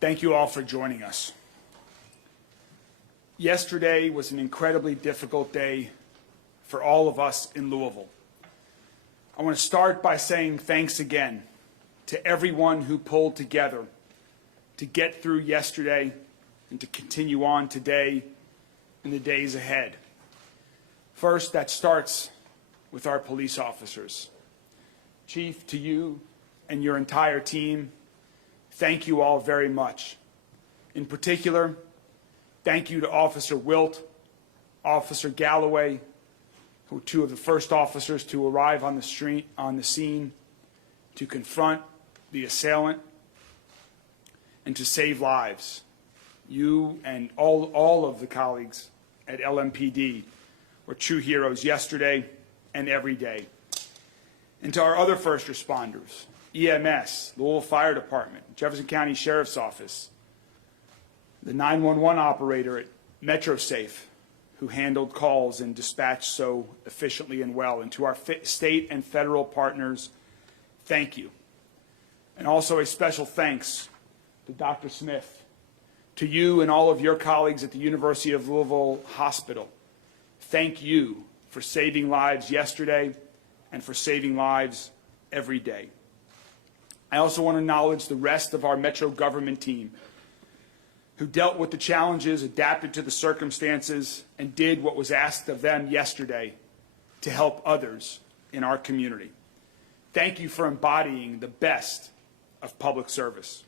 Thank you all for joining us. Yesterday was an incredibly difficult day for all of us in Louisville. I want to start by saying thanks again to everyone who pulled together to get through yesterday and to continue on today and the days ahead. First, that starts with our police officers. Chief, to you and your entire team, thank you all very much. In particular, thank you to Officer Wilt, Officer Galloway, who were two of the first officers to arrive on the scene to confront the assailant and to save lives. You and all of the colleagues at LMPD were true heroes yesterday and every day. And to our other first responders, EMS, Louisville Fire Department, Jefferson County Sheriff's Office, the 911 operator at MetroSafe, who handled calls and dispatched so efficiently and well, and to our state and federal partners, thank you. And also a special thanks to Dr. Smith, to you and all of your colleagues at the University of Louisville Hospital. Thank you for saving lives yesterday and for saving lives every day. I also want to acknowledge the rest of our Metro government team who dealt with the challenges, adapted to the circumstances, and did what was asked of them yesterday to help others in our community. Thank you for embodying the best of public service.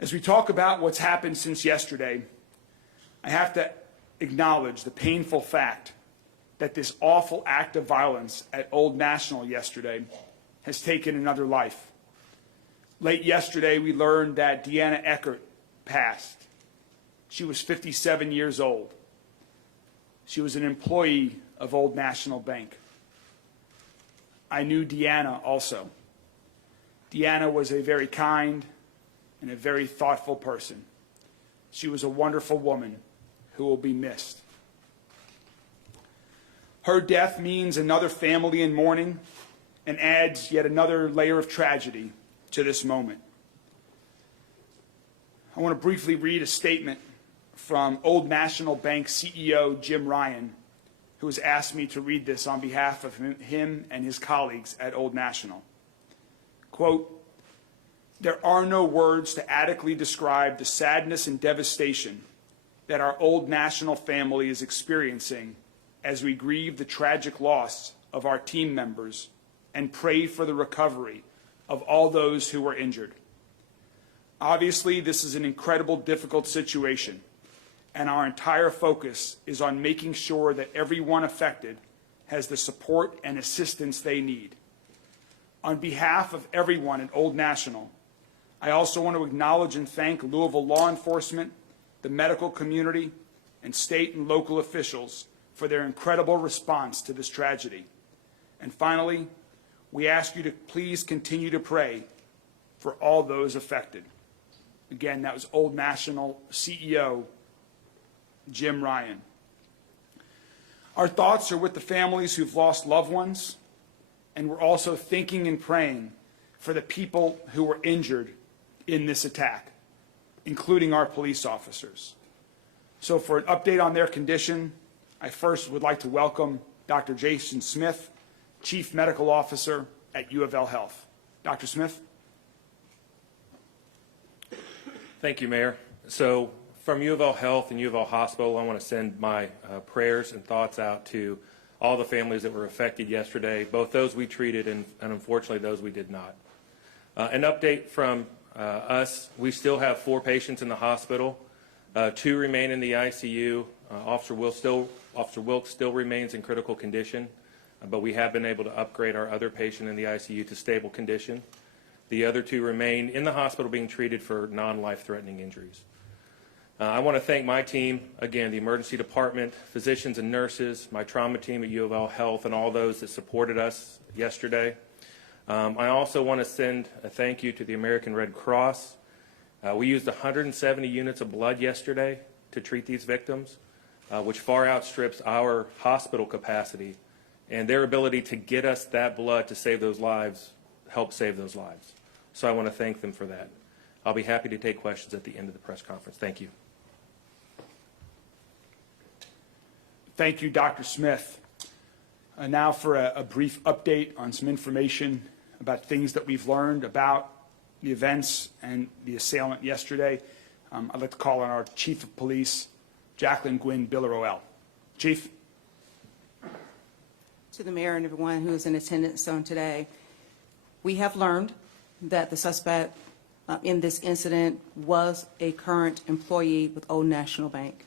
As we talk about what's happened since yesterday, I have to acknowledge the painful fact that this awful act of violence at Old National yesterday has taken another life. Late yesterday, we learned that Deanna Eckert passed. She was 57 years old. She was an employee of Old National Bank. I knew Deanna also. Deanna was a very kind and a very thoughtful person. She was a wonderful woman who will be missed. Her death means another family in mourning and adds yet another layer of tragedy to this moment. I want to briefly read a statement from Old National Bank CEO Jim Ryan, who has asked me to read this on behalf of him and his colleagues at Old National. Quote, "There are no words to adequately describe the sadness and devastation that our Old National family is experiencing as we grieve the tragic loss of our team members and pray for the recovery of all those who were injured. Obviously, this is an incredibly difficult situation, and our entire focus is on making sure that everyone affected has the support and assistance they need. On behalf of everyone at Old National, I also want to acknowledge and thank Louisville law enforcement, the medical community, and state and local officials for their incredible response to this tragedy. And finally, we ask you to please continue to pray for all those affected." Again, that was Old National CEO Jim Ryan. Our thoughts are with the families who've lost loved ones, and we're also thinking and praying for the people who were injured in this attack, including our police officers. So for an update on their condition, I first would like to welcome Dr. Jason Smith, Chief Medical Officer at U of L Health. Dr. Smith? Thank you, Mayor. So from U of L Health and U of L Hospital, I want to send my prayers and thoughts out to all the families that were affected yesterday, both those we treated and unfortunately those we did not. An update from us, we still have 4 patients in the hospital. 2 remain in the ICU. Officer Wilkes still remains in critical condition, but we have been able to upgrade our other patient in the ICU to stable condition. The other 2 remain in the hospital being treated for non-life-threatening injuries. I want to thank my team, again, the emergency department, physicians and nurses, my trauma team at U of L Health, and all those that supported us yesterday. I also want to send a thank you to the American Red Cross. We used 170 units of blood yesterday to treat these victims, which far outstrips our hospital capacity, and their ability to get us that blood to save those lives helped save those lives. So I want to thank them for that. I'll be happy to take questions at the end of the press conference. Thank you. Thank you, Dr. Smith. Now for a brief update on some information about things that we've learned about the events and the assailant yesterday. I'd like to call on our Chief of Police, Jacqueline Gwynn Biller-Oel. Chief. To the mayor and everyone who is in attendance on today, we have learned that the suspect in this incident was a current employee with Old National Bank.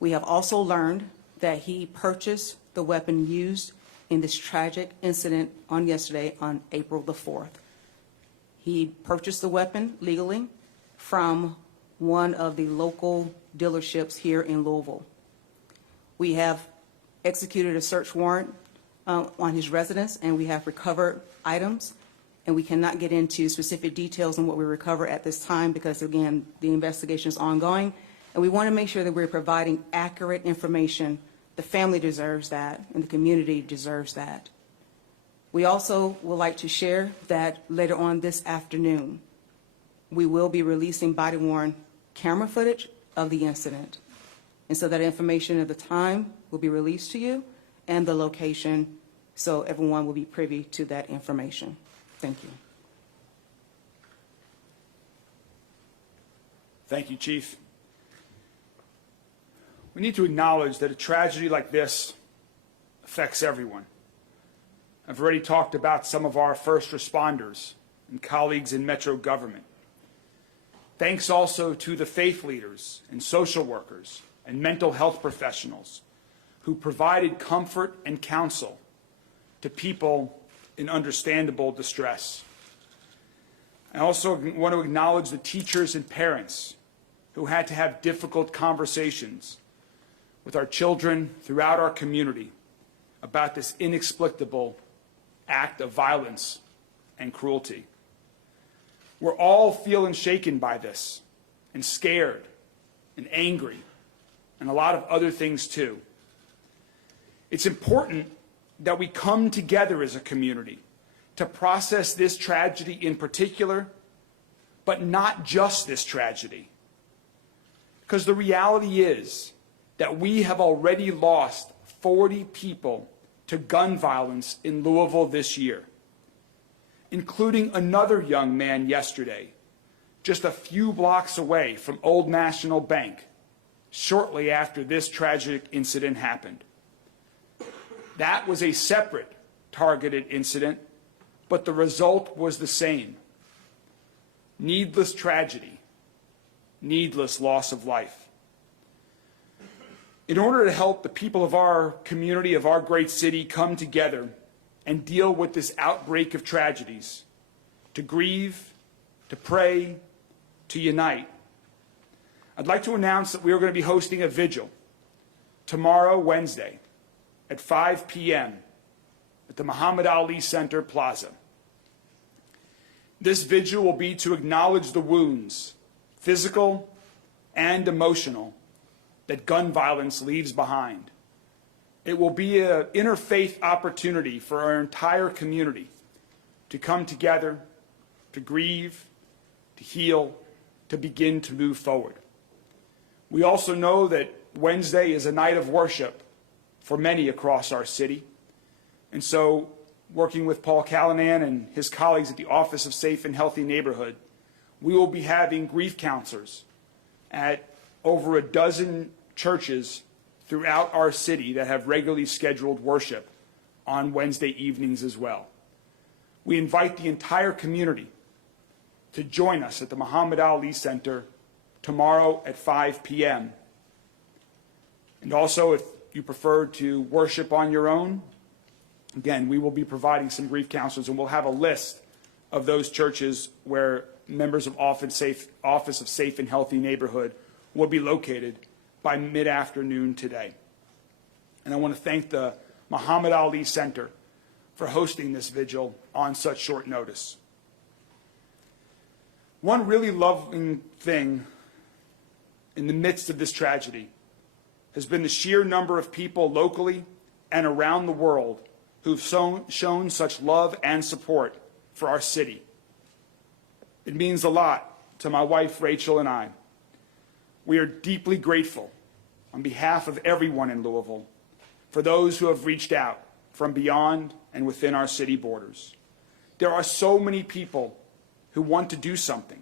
We have also learned that he purchased the weapon used in this tragic incident on yesterday on April the 4th. He purchased the weapon legally from one of the local dealerships here in Louisville. We have executed a search warrant on his residence, and we have recovered items, and we cannot get into specific details on what we recover at this time because, again, the investigation is ongoing, and we want to make sure that we're providing accurate information. The family deserves that, and the community deserves that. We also would like to share that later on this afternoon, we will be releasing body-worn camera footage of the incident. And so that information at the time will be released to you and the location, so everyone will be privy to that information. Thank you. Thank you, Chief. We need to acknowledge that a tragedy like this affects everyone. I've already talked about some of our first responders and colleagues in Metro government. Thanks also to the faith leaders and social workers and mental health professionals who provided comfort and counsel to people in understandable distress. I also want to acknowledge the teachers and parents who had to have difficult conversations with our children throughout our community about this inexplicable act of violence and cruelty. We're all feeling shaken by this, and scared, and angry, and a lot of other things too. It's important that we come together as a community to process this tragedy in particular, but not just this tragedy. Because the reality is that we have already lost 40 people to gun violence in Louisville this year, including another young man yesterday, just a few blocks away from Old National Bank, shortly after this tragic incident happened. That was a separate targeted incident, but the result was the same. Needless tragedy, needless loss of life. In order to help the people of our community, of our great city, come together and deal with this outbreak of tragedies, to grieve, to pray, to unite, I'd like to announce that we are going to be hosting a vigil tomorrow, Wednesday, at 5 p.m. at the Muhammad Ali Center Plaza. This vigil will be to acknowledge the wounds, physical and emotional, that gun violence leaves behind. It will be an interfaith opportunity for our entire community to come together, to grieve, to heal, to begin to move forward. We also know that Wednesday is a night of worship for many across our city. And so, working with Paul Callanan and his colleagues at the Office of Safe and Healthy Neighborhood, we will be having grief counselors at over a dozen churches throughout our city that have regularly scheduled worship on Wednesday evenings as well. We invite the entire community to join us at the Muhammad Ali Center tomorrow at 5 p.m. And also, if you prefer to worship on your own, again, we will be providing some grief counselors, and we'll have a list of those churches where members of Office of Safe and Healthy Neighborhood will be located by mid-afternoon today. And I want to thank the Muhammad Ali Center for hosting this vigil on such short notice. One really loving thing in the midst of this tragedy has been the sheer number of people locally and around the world who've shown such love and support for our city. It means a lot to my wife, Rachel, and I, we are deeply grateful on behalf of everyone in Louisville for those who have reached out from beyond and within our city borders. There are so many people who want to do something,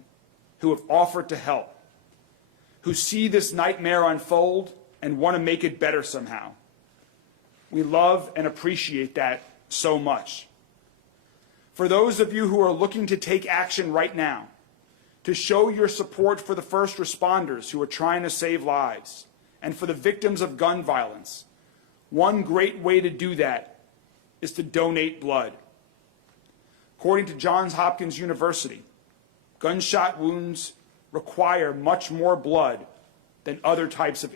who have offered to help, who see this nightmare unfold and want to make it better somehow. We love and appreciate that so much. For those of you who are looking to take action right now, to show your support for the first responders who are trying to save lives, and for the victims of gun violence, one great way to do that is to donate blood. According to Johns Hopkins University, gunshot wounds require much more blood than other types of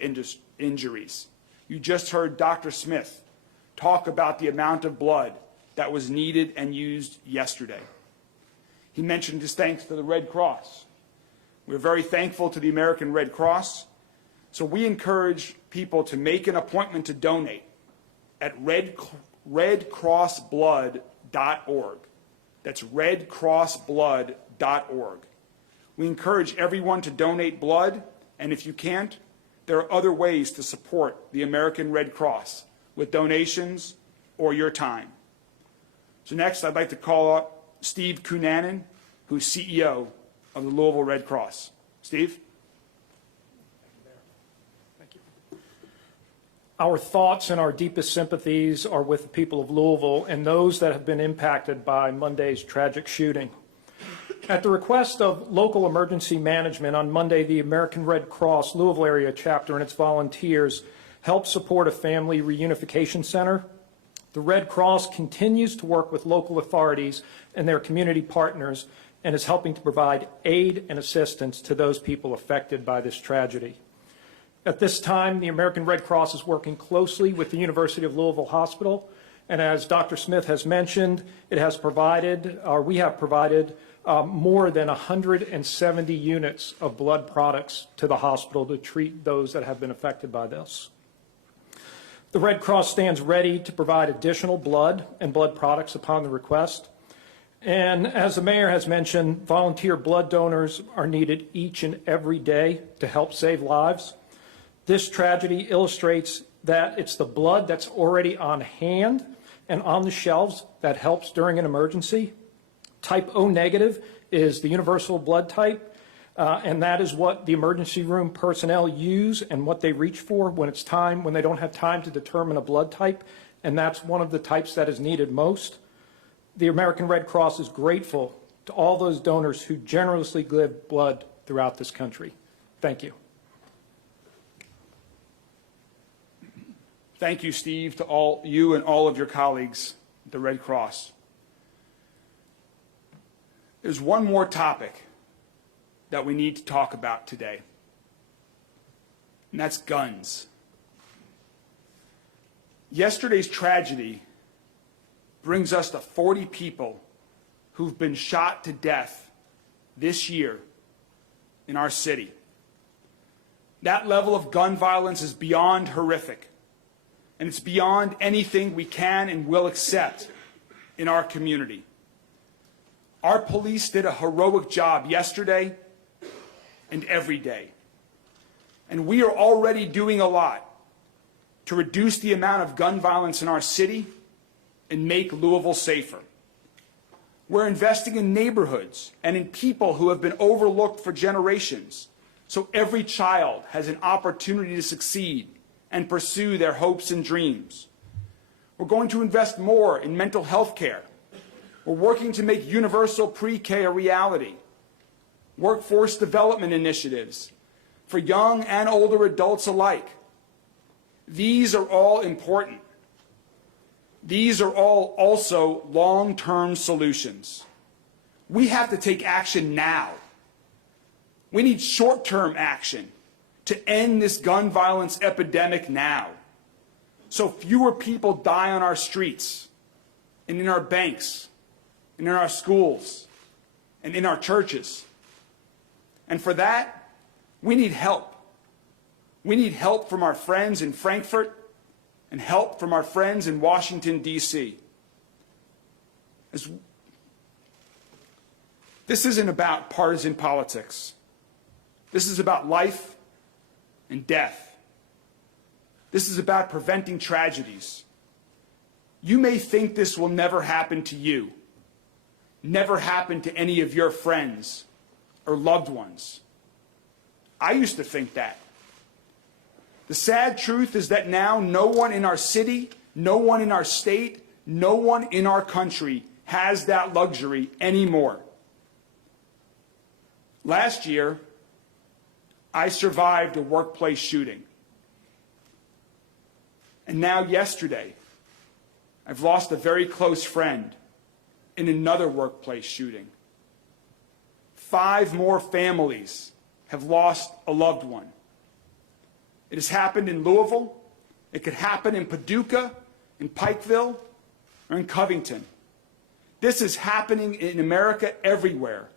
injuries. You just heard Dr. Smith talk about the amount of blood that was needed and used yesterday. He mentioned his thanks to the Red Cross. We're very thankful to the American Red Cross, so we encourage people to make an appointment to donate at redcrossblood.org. That's redcrossblood.org. We encourage everyone to donate blood, and if you can't, there are other ways to support the American Red Cross with donations or your time. So next, I'd like to call up Steve Cunanan, who's CEO of the Louisville Red Cross. Steve? Thank you. Our thoughts and our deepest sympathies are with the people of Louisville and those that have been impacted by Monday's tragic shooting. At the request of local emergency management on Monday, the American Red Cross Louisville area chapter and its volunteers helped support a family reunification center. The Red Cross continues to work with local authorities and their community partners and is helping to provide aid and assistance to those people affected by this tragedy. At this time, the American Red Cross is working closely with the University of Louisville Hospital, and as Dr. Smith has mentioned, we have provided more than 170 units of blood products to the hospital to treat those that have been affected by this. The Red Cross stands ready to provide additional blood and blood products upon the request. And as the mayor has mentioned, volunteer blood donors are needed each and every day to help save lives. This tragedy illustrates that it's the blood that's already on hand and on the shelves that helps during an emergency. Type O negative is the universal blood type, and that is what the emergency room personnel use and what they reach for when they don't have time to determine a blood type, and that's one of the types that is needed most. The American Red Cross is grateful to all those donors who generously give blood throughout this country. Thank you. Thank you, Steve, to all you and all of your colleagues at the Red Cross. There's one more topic that we need to talk about today, and that's guns. Yesterday's tragedy brings us to 40 people who've been shot to death this year in our city. That level of gun violence is beyond horrific, and it's beyond anything we can and will accept in our community. Our police did a heroic job yesterday and every day. And we are already doing a lot to reduce the amount of gun violence in our city and make Louisville safer. We're investing in neighborhoods and in people who have been overlooked for generations, so every child has an opportunity to succeed and pursue their hopes and dreams. We're going to invest more in mental health care. We're working to make universal pre-K a reality. Workforce development initiatives for young and older adults alike. These are all important. These are all also long-term solutions. We have to take action now. We need short-term action to end this gun violence epidemic now, so fewer people die on our streets and in our banks and in our schools and in our churches. And for that, we need help. We need help from our friends in Frankfurt and help from our friends in Washington, D.C. This isn't about partisan politics. This is about life and death. This is about preventing tragedies. You may think this will never happen to you, never happen to any of your friends or loved ones. I used to think that. The sad truth is that now no one in our city, no one in our state, no one in our country has that luxury anymore. Last year, I survived a workplace shooting. And now yesterday, I've lost a very close friend in another workplace shooting. 5 more families have lost a loved one. It has happened in Louisville. It could happen in Paducah, in Pikeville, or in Covington. This is happening in America everywhere,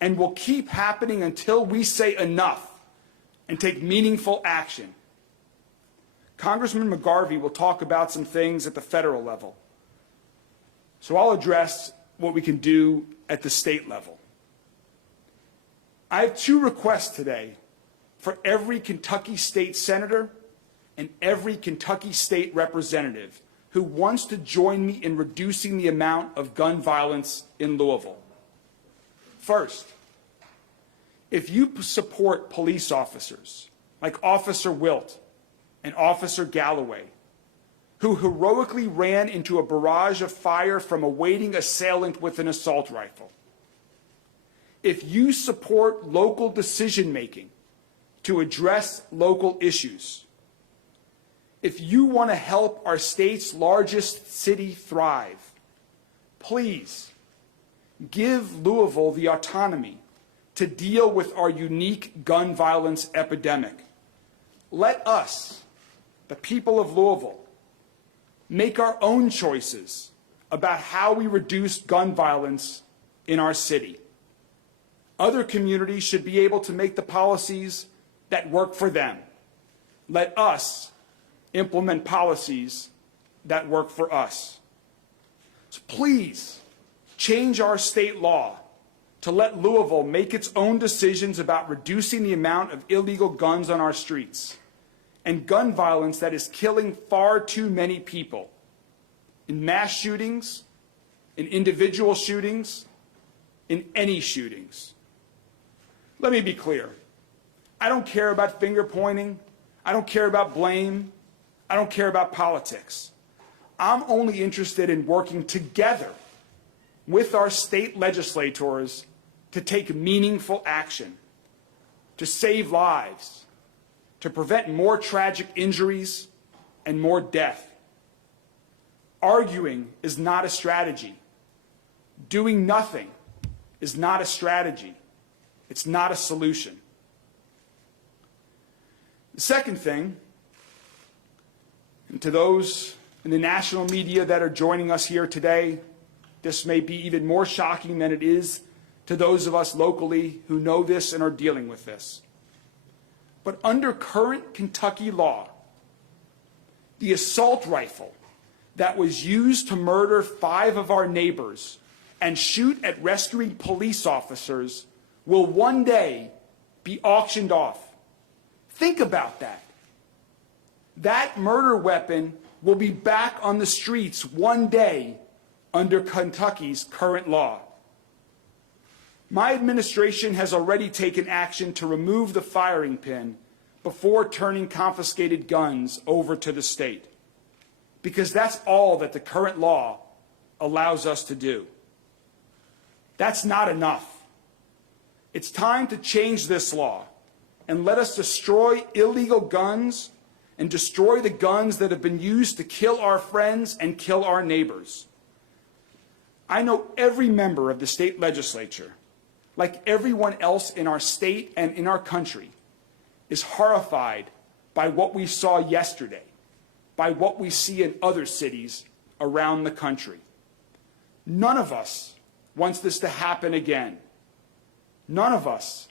and will keep happening until we say enough and take meaningful action. Congressman McGarvey will talk about some things at the federal level, so I'll address what we can do at the state level. I have 2 requests today for every Kentucky state senator and every Kentucky state representative who wants to join me in reducing the amount of gun violence in Louisville. First, if you support police officers like Officer Wilt and Officer Galloway, who heroically ran into a barrage of fire from a waiting assailant with an assault rifle, if you support local decision-making to address local issues, if you want to help our state's largest city thrive, please give Louisville the autonomy to deal with our unique gun violence epidemic. Let us, the people of Louisville, make our own choices about how we reduce gun violence in our city. Other communities should be able to make the policies that work for them. Let us implement policies that work for us. So please change our state law to let Louisville make its own decisions about reducing the amount of illegal guns on our streets and gun violence that is killing far too many people in mass shootings, in individual shootings, in any shootings. Let me be clear. I don't care about finger pointing. I don't care about blame. I don't care about politics. I'm only interested in working together with our state legislators to take meaningful action, to save lives, to prevent more tragic injuries and more death. Arguing is not a strategy. Doing nothing is not a strategy. It's not a solution. The second thing, and to those in the national media that are joining us here today, this may be even more shocking than it is to those of us locally who know this and are dealing with this. But under current Kentucky law, the assault rifle that was used to murder 5 of our neighbors and shoot at rescuing police officers will one day be auctioned off. Think about that. That murder weapon will be back on the streets one day under Kentucky's current law. My administration has already taken action to remove the firing pin before turning confiscated guns over to the state, because that's all that the current law allows us to do. That's not enough. It's time to change this law and let us destroy illegal guns and destroy the guns that have been used to kill our friends and kill our neighbors. I know every member of the state legislature, like everyone else in our state and in our country, is horrified by what we saw yesterday, by what we see in other cities around the country. None of us wants this to happen again. None of us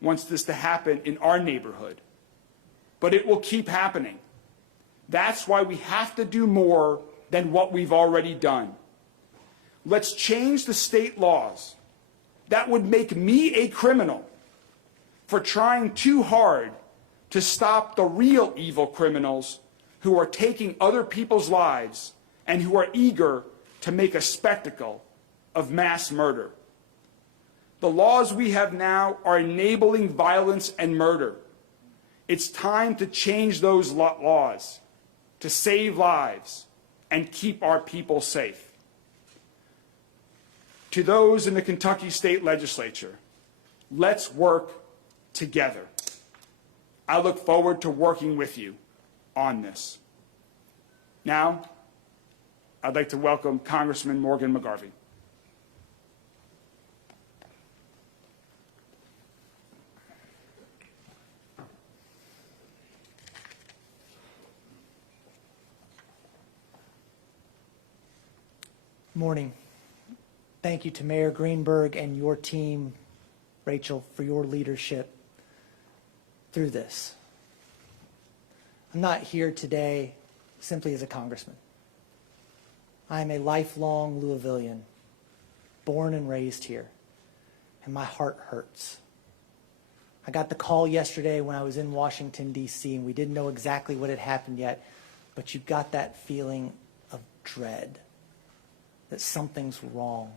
wants this to happen in our neighborhood, but it will keep happening. That's why we have to do more than what we've already done. Let's change the state laws that would make me a criminal for trying too hard to stop the real evil criminals who are taking other people's lives and who are eager to make a spectacle of mass murder. The laws we have now are enabling violence and murder. It's time to change those laws to save lives and keep our people safe. To those in the Kentucky State Legislature, let's work together. I look forward to working with you on this. Now, I'd like to welcome Congressman Morgan McGarvey. Morning. Thank you to Mayor Greenberg and your team, Rachel, for your leadership through this. I'm not here today simply as a congressman. I am a lifelong Louisvillian, born and raised here, and my heart hurts. I got the call yesterday when I was in Washington, D.C., and we didn't know exactly what had happened yet, but you got that feeling of dread, that something's wrong.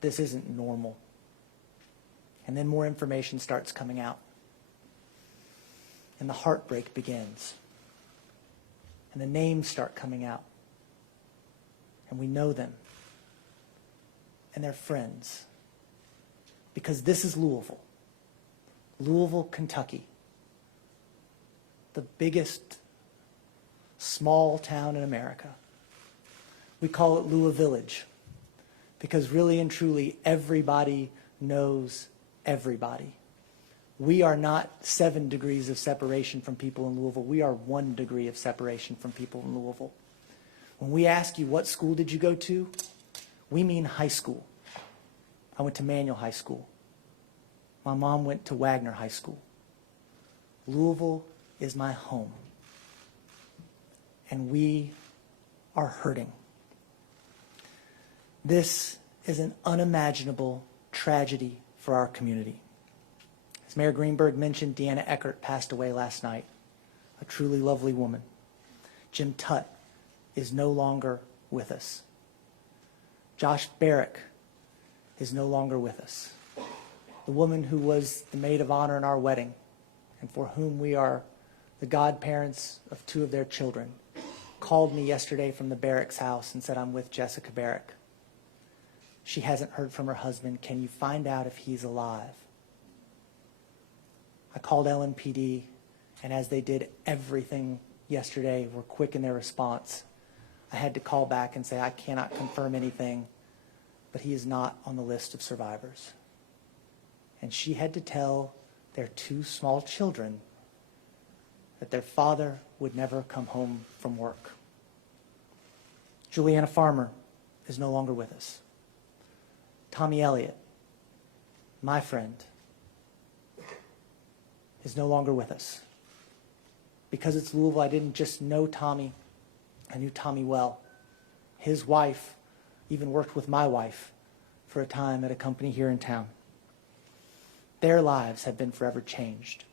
This isn't normal. And then more information starts coming out. And the heartbreak begins. And the names start coming out. And we know them. And they're friends. Because this is Louisville. Louisville, Kentucky. The biggest small town in America. We call it Louisville Village because really and truly everybody knows everybody. We are not 7 degrees of separation from people in Louisville. We are 1 degree of separation from people in Louisville. When we ask you what school did you go to, we mean high school. I went to Manual High School. My mom went to Wagner High School. Louisville is my home. And we are hurting. This is an unimaginable tragedy for our community. As Mayor Greenberg mentioned, Deanna Eckert passed away last night, a truly lovely woman. Jim Tutt is no longer with us. Josh Barrick is no longer with us. The woman who was the maid of honor in our wedding and for whom we are the godparents of 2 of their children, called me yesterday from the Barrick's house and said, "I'm with Jessica Barrick. She hasn't heard from her husband. Can you find out if he's alive?" I called LMPD, and as they did everything yesterday, were quick in their response. I had to call back and say, "I cannot confirm anything, but he is not on the list of survivors." And she had to tell their 2 small children that their father would never come home from work. Juliana Farmer is no longer with us. Tommy Elliott, my friend, is no longer with us. Because it's Louisville, I didn't just know Tommy, I knew Tommy well. His wife even worked with my wife for a time at a company here in town. Their lives have been forever changed.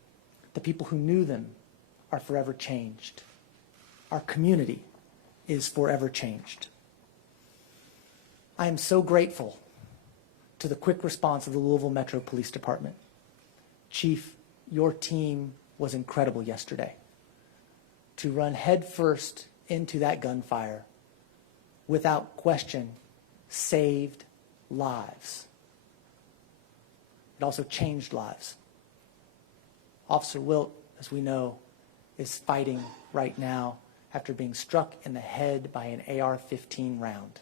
The people who knew them are forever changed. Our community is forever changed. I am so grateful to the quick response of the Louisville Metro Police Department. Chief, your team was incredible yesterday. To run headfirst into that gunfire, without question, saved lives. It also changed lives. Officer Wilt, as we know, is fighting right now after being struck in the head by an AR-15 round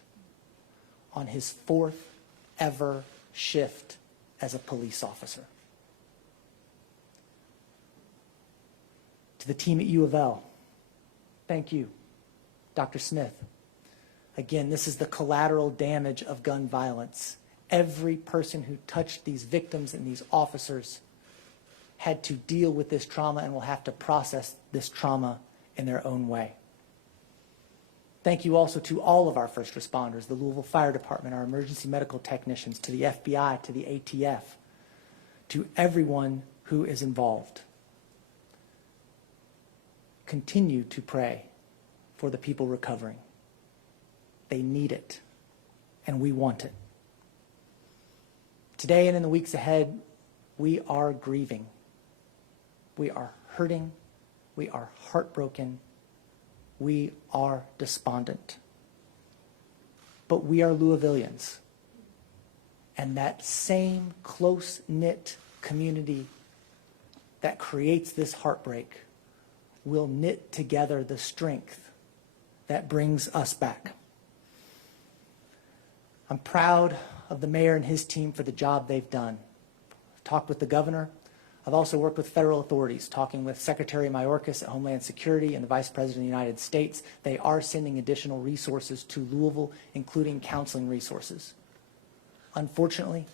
on his 4th ever shift as a police officer. To the team at U of L, thank you. Dr. Smith, again, this is the collateral damage of gun violence. Every person who touched these victims and these officers had to deal with this trauma and will have to process this trauma in their own way. Thank you also to all of our first responders, the Louisville Fire Department, our emergency medical technicians, to the FBI, to the ATF, to everyone who is involved. Continue to pray for the people recovering. They need it, and we want it. Today and in the weeks ahead, we are grieving. We are hurting. We are heartbroken. We are despondent. But we are Louisvillians. And that same close-knit community that creates this heartbreak will knit together the strength that brings us back. I'm proud of the mayor and his team for the job they've done. I've talked with the governor. I've also worked with federal authorities, talking with Secretary Mayorkas at Homeland Security and the Vice President of the United States. They are sending additional resources to Louisville, including counseling resources. Unfortunately,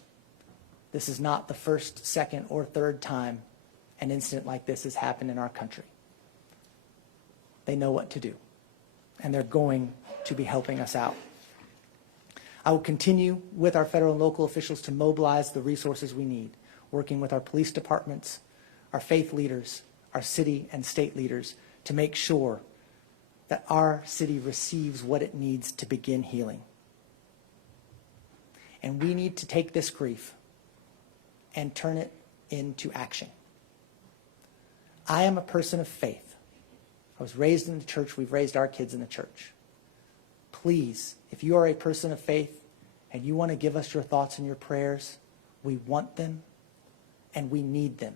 this is not the first, second, or third time an incident like this has happened in our country. They know what to do, and they're going to be helping us out. I will continue with our federal and local officials to mobilize the resources we need, working with our police departments, our faith leaders, our city and state leaders to make sure that our city receives what it needs to begin healing. And we need to take this grief and turn it into action. I am a person of faith. I was raised in the church. We've raised our kids in the church. Please, if you are a person of faith and you want to give us your thoughts and your prayers, we want them. And we need them.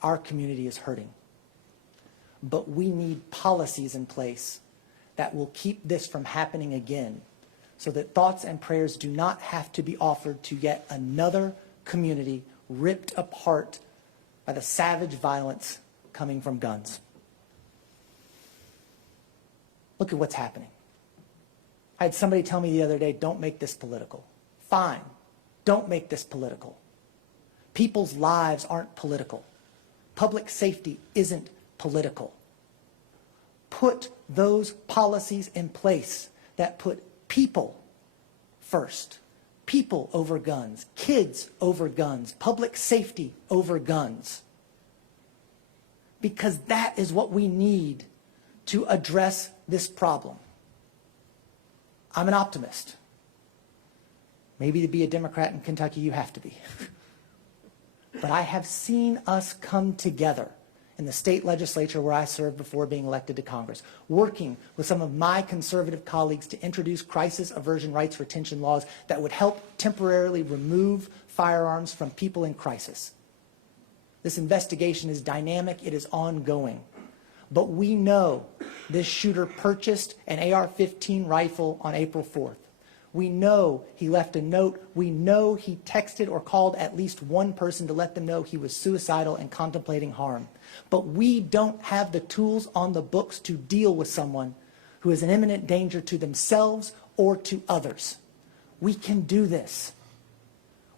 Our community is hurting. But we need policies in place that will keep this from happening again, so that thoughts and prayers do not have to be offered to yet another community ripped apart by the savage violence coming from guns. Look at what's happening. I had somebody tell me the other day, don't make this political. Fine, don't make this political. People's lives aren't political. Public safety isn't political. Put those policies in place that put people first. People over guns, kids over guns, public safety over guns. Because that is what we need to address this problem. I'm an optimist. Maybe to be a Democrat in Kentucky, you have to be. But I have seen us come together in the state legislature where I served before being elected to Congress, working with some of my conservative colleagues to introduce crisis aversion rights retention laws that would help temporarily remove firearms from people in crisis. This investigation is dynamic, it is ongoing. But we know this shooter purchased an AR-15 rifle on April 4th. We know he left a note. We know he texted or called at least one person to let them know he was suicidal and contemplating harm. But we don't have the tools on the books to deal with someone who is an imminent danger to themselves or to others. We can do this.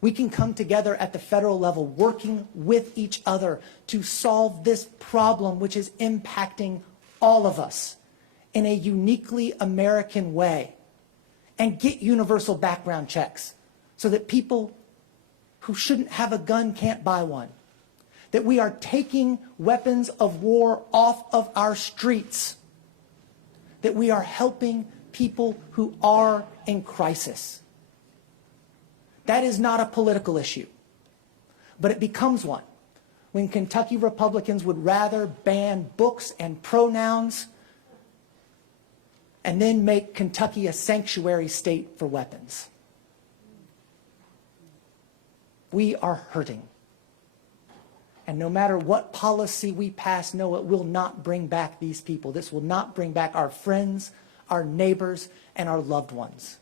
We can come together at the federal level, working with each other to solve this problem, which is impacting all of us in a uniquely American way. And get universal background checks so that people who shouldn't have a gun can't buy one. That we are taking weapons of war off of our streets. That we are helping people who are in crisis. That is not a political issue, but it becomes one when Kentucky Republicans would rather ban books and pronouns and then make Kentucky a sanctuary state for weapons. We are hurting. And no matter what policy we pass, no, it will not bring back these people. This will not bring back our friends, our neighbors, and our loved ones.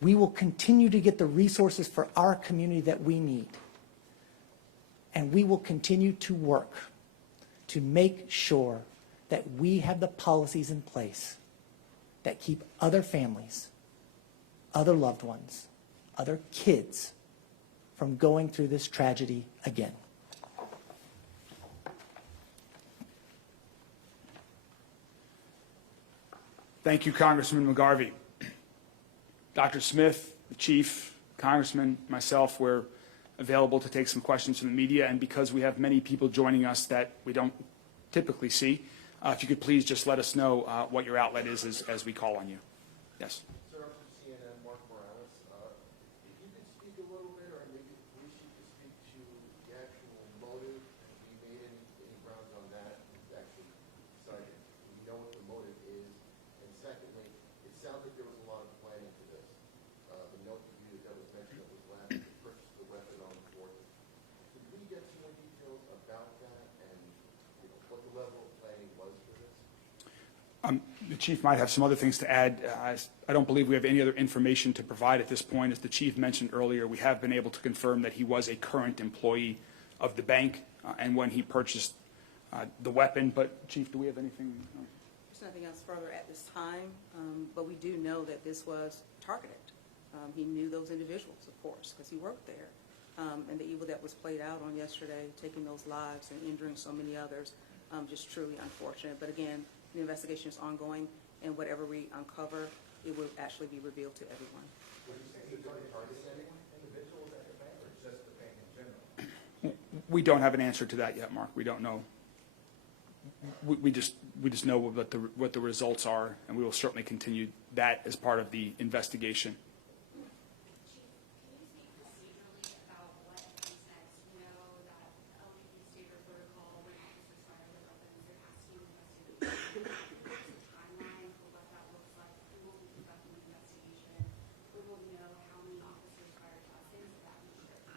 We will continue to get the resources for our community that we need. And we will continue to work to make sure that we have the policies in place that keep other families, other loved ones, other kids from going through this tragedy again. Thank you, Congressman McGarvey. Dr. Smith, the chief, Congressman, myself, we're available to take some questions from the media, and because we have many people joining us that we don't typically see, if you could please just let us know what your outlet is as we call on you. Yes. Sir, I'm from CNN, Mark Morales. If you could speak a little bit, or maybe the police chief could speak to the actual motive, have you made any grounds on that? It's actually cited. Do you know what the motive is? And secondly, it sounds like there was a lot of planning for this. The note that was mentioned that was last to purchase the weapon on the 4th. Could we get some more details about that and what the level of planning was for this? The chief might have some other things to add. I don't believe we have any other information to provide at this point. As the chief mentioned earlier, we have been able to confirm that he was a current employee of the bank and when he purchased the weapon. But, Chief, do we have anything? There's nothing else further at this time, but we do know that this was targeted. He knew those individuals, of course, because he worked there. And the evil that was played out on yesterday, taking those lives and injuring so many others, just truly unfortunate. But again, the investigation is ongoing, and whatever we uncover, it will actually be revealed to everyone. We don't have an answer to that yet, Mark. We don't know. We just know what the results are, and we will certainly continue that as part of the investigation.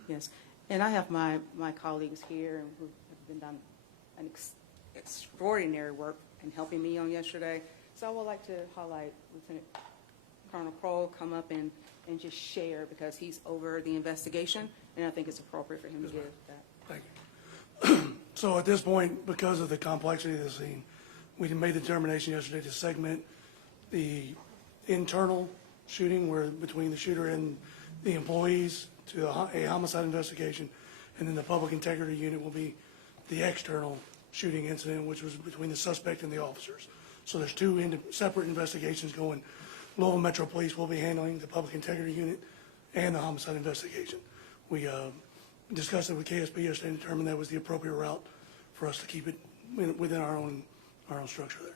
Yes, and I have my colleagues here who have been done an extraordinary work in helping me on yesterday. So I would like to highlight Lieutenant Colonel Kroll come up and just share because he's over the investigation, and I think it's appropriate for him to give that. Thank you. So at this point, because of the complexity of the scene, we made the determination yesterday to segment the internal shooting where between the shooter and the employees to a homicide investigation, and then the public integrity unit will be the external shooting incident, which was between the suspect and the officers. So there's two separate investigations going. Louisville Metro Police will be handling the public integrity unit and the homicide investigation. We discussed it with KSP yesterday and determined that was the appropriate route for us to keep it within our own structure there.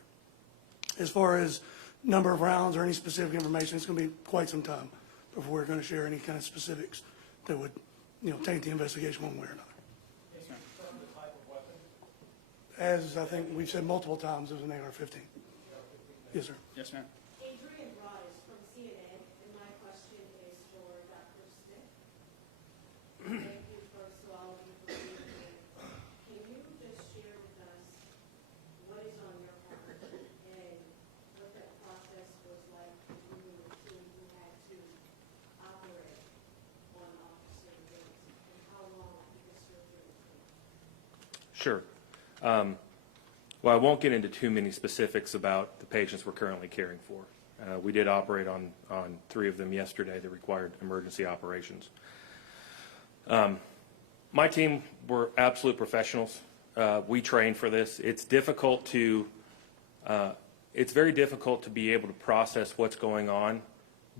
As far as number of rounds or any specific information, it's going to be quite some time before we're going to share any kind of specifics that would, taint the investigation one way or another. As I think we've said multiple times, it was an AR-15. Yes, sir. Yes, ma'am. Adrian Rise from CNN, and my question is for Dr. Smith. Thank you first to all of you for being here. Can you just share with us what is on your heart and what that process was like when you were the team who had to operate on Officer Gates, and how long the surgery took? Sure. Well, I won't get into too many specifics about the patients we're currently caring for. We did operate on 3 of them yesterday that required emergency operations. My team were absolute professionals. We trained for this. It's very difficult to be able to process what's going on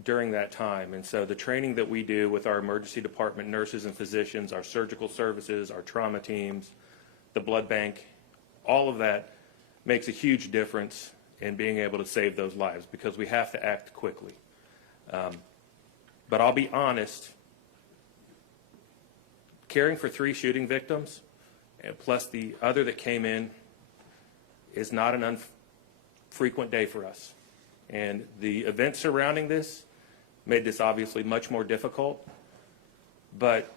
during that time. And so the training that we do with our emergency department nurses and physicians, our surgical services, our trauma teams, the blood bank, all of that makes a huge difference in being able to save those lives because we have to act quickly. But I'll be honest, caring for 3 shooting victims, plus the other that came in, is not an infrequent day for us. And the events surrounding this made this obviously much more difficult. But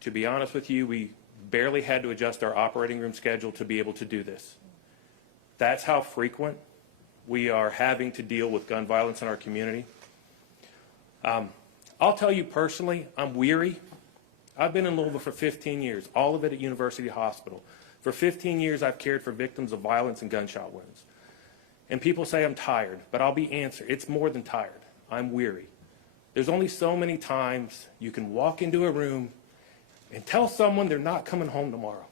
to be honest with you, we barely had to adjust our operating room schedule to be able to do this. That's how frequent we are having to deal with gun violence in our community. I'll tell you personally, I'm weary. I've been in Louisville for 15 years, all of it at University Hospital. For 15 years, I've cared for victims of violence and gunshot wounds. And people say I'm tired, but I'll be answered. It's more than tired. I'm weary. There's only so many times you can walk into a room and tell someone they're not coming home tomorrow.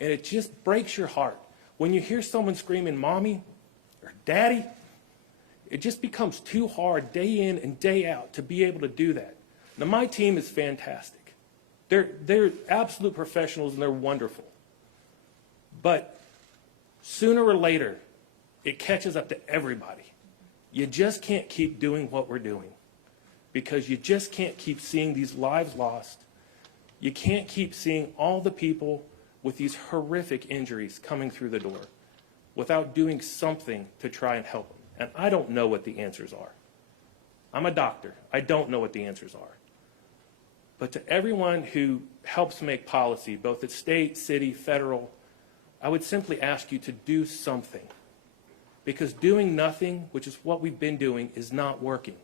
And it just breaks your heart. When you hear someone screaming, "Mommy," or "Daddy," It just becomes too hard day in and day out to be able to do that. Now, my team is fantastic. They're absolute professionals and they're wonderful. But sooner or later, it catches up to everybody. You just can't keep doing what we're doing because you just can't keep seeing these lives lost. You can't keep seeing all the people with these horrific injuries coming through the door without doing something to try and help them. And I don't know what the answers are. I'm a doctor. I don't know what the answers are. But to everyone who helps make policy, both at state, city, federal, I would simply ask you to do something. Because doing nothing, which is what we've been doing, is not working.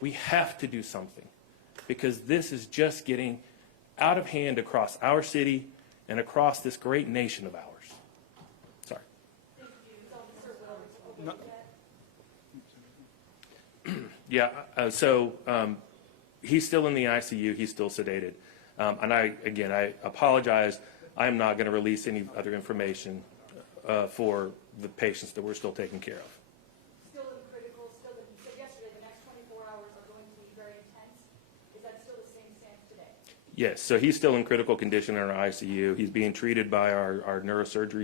We have to do something. Because this is just getting out of hand across our city and across this great nation of ours. Sorry. Yeah, he's still in the ICU. He's still sedated. And I apologize. I am not going to release any other information for the patients that we're still taking care of. Still in critical, you said yesterday the next 24 hours are going to be very intense. Is that still the same stance today? Yes, so he's still in critical condition in our ICU. He's being treated by our neurosurgery